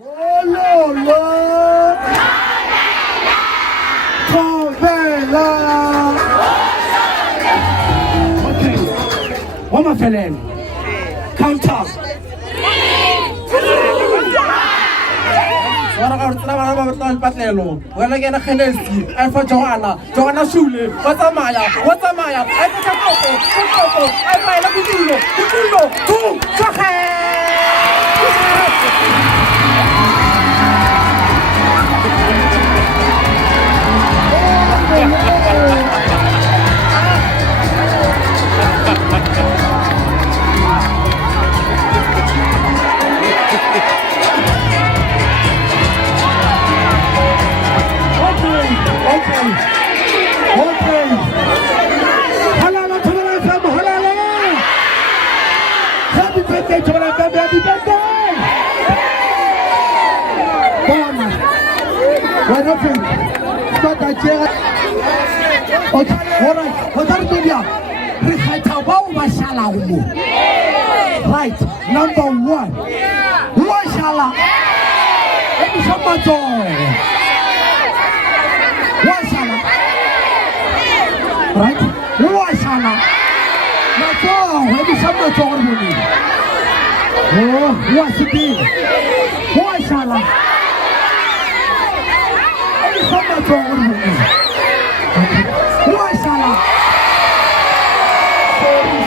Okay. One more fellow. Count up. Wala ka rutla ba ba tol patlelo. Wala ke na khenesi. Ai fa Joanna shule. Watsamaya. Ai fa kopo. Ai fa la kutulo. Tu. Sahe. Okay. Halala Thobela FM, halala. Happy birthday Thobela FM, happy birthday. Bona. Bueno, start at okay, all right. Hodar media. Re khaitha ba o ba shala mo. Right, number 1. Wa shala. Emi shamato. Right? Washala. Mato, maybe someone told me. Oh, what's it been? Washala. Maybe someone told me. Washala.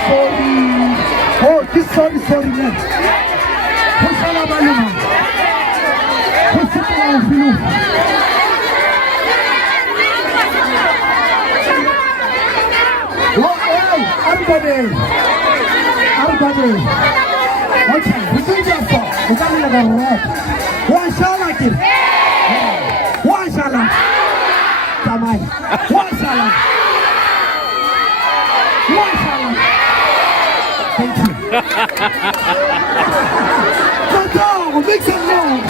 Sorry. Oh, this sorry next. Washala baluma. Washala filu. Everybody. Okay, we do just for. We got another rap. Washala kid. Washala. Tamai. Washala. Thank you. But no, make some noise.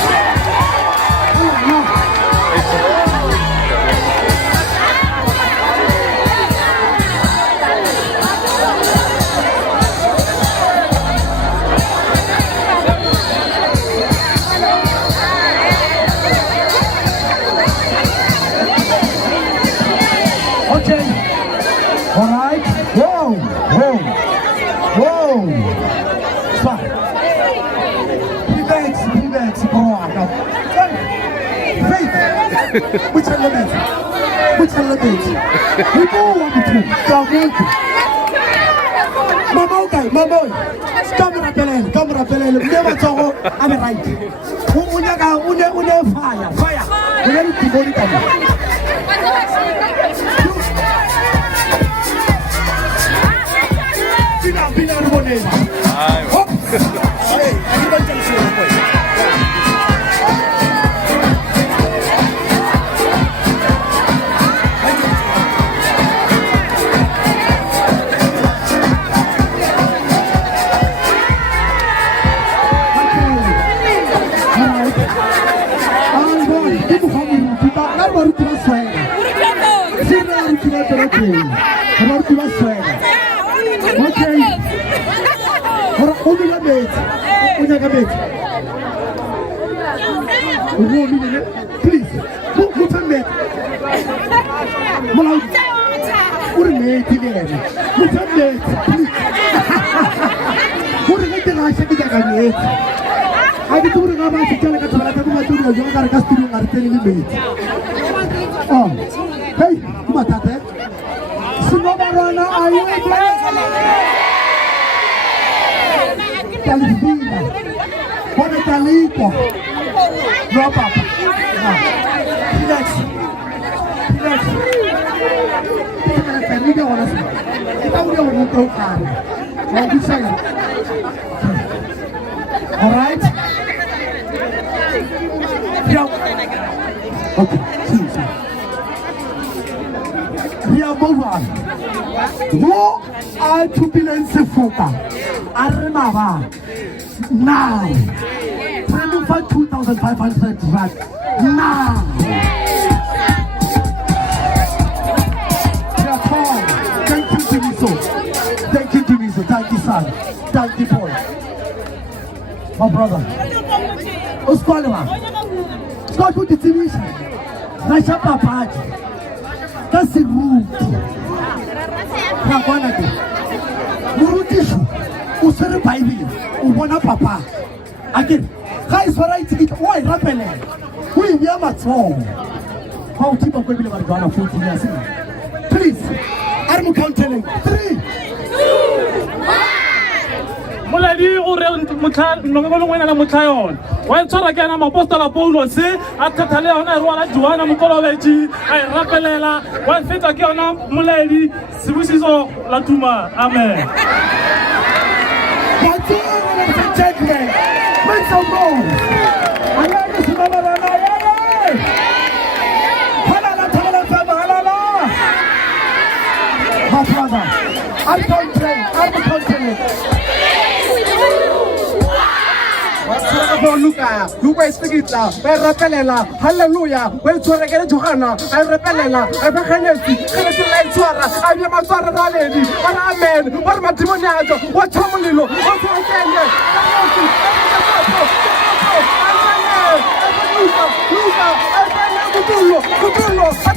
No. Alright, whoa. Stop. Relax, bro. Faith. Which element? We go on the two. Mama. Camera Pelele. Never talk. I'm right. Unya fire. We need to go to Pina Rubone. Hop. Hey, everybody can see this place. Please, put on that. What a mate again. Put on that, please. What a mate I said again. I did not know about the oh, hey, Matate. Senwabarwana, are you Talibina. What a Talita. Drop up. Next. All right. Okay. We are moving on. War are turbulence foka. Armava. Now. 2,500 rand. Now. Thank you, Jimiso. Thank you, son. Thank you, boy. My brother. o skole wa ska go ditsebisa ra sha papadi ka seruti ra bona ke morutisho o sere Bible o bona papa akere ga isora itsikitla o e rapelela o e bia matsogo ga o thipa go bile ba jwana 14 years please I'm counting 3 Moladi o re motla no go ngwana la motla yona wa tsara ke na mapostola Paulos a thatale yona re wala Joana mokolobeji a rapelela wa feta ke yona moladi sibusiso la tuma amen ladies and gentlemen, make some noise. Senwabarwana, halala, Thobela FM, halala. My brother, I'm counting. Luka isikitla rapelela hallelujah we tswara ke Johana I rapelela I bakhanesi ke la tswara I bia matswara ra ledi amen ba matimoni ajo wa thamolilo wa tswakele Luka